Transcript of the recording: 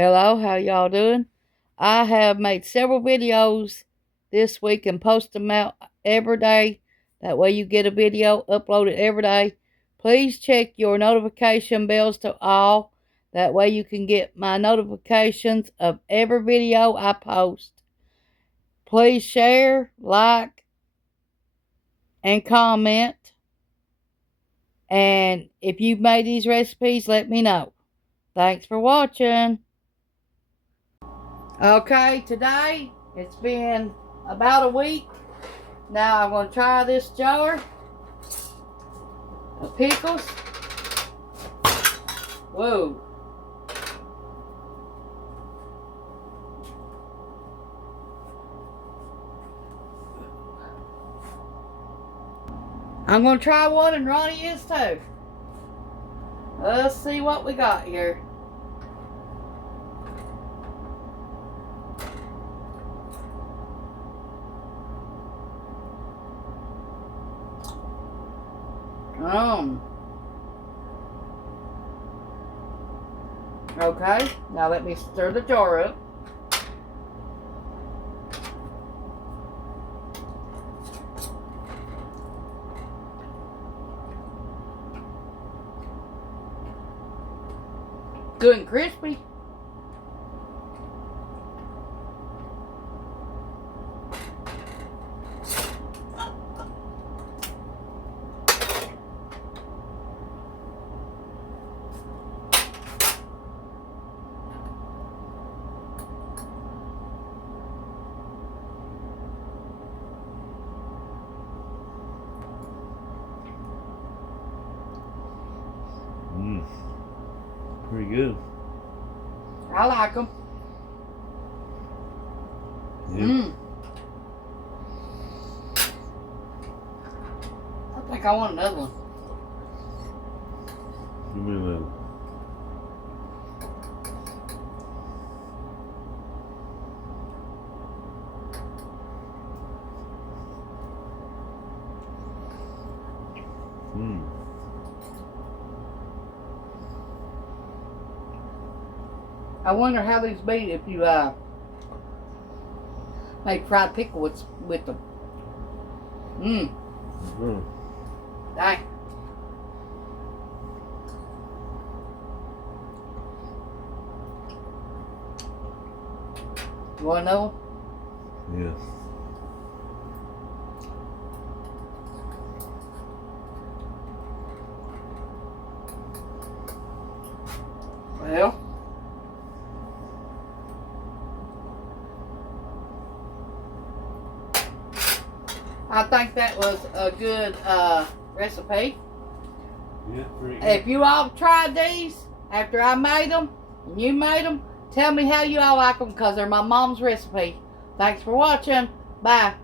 Hello, how y'all doing? I have made several videos this week and post them out every day. That way you get a video uploaded every day. Please check your notification bells to all. That way you can get my notifications of every video I post. Please share, like, and comment. And if you've made these recipes, let me know. Thanks for watching. Okay, today it's been about a week. Now I'm going to try this jar of pickles. Whoa. I'm going to try one and Ronnie is too. Let's see what we got here. Okay, now let me stir the jar up. Good and crispy. Pretty good. I like them. Yeah. I think I want another one. Give me another. I wonder how these be if you make fried pickle with them. Dang. You want another one? Yes. Well, I think that was a good recipe. Yeah, pretty good. If you all tried these after I made them and you made them, tell me how you all like them because they're my mom's recipe. Thanks for watching. Bye.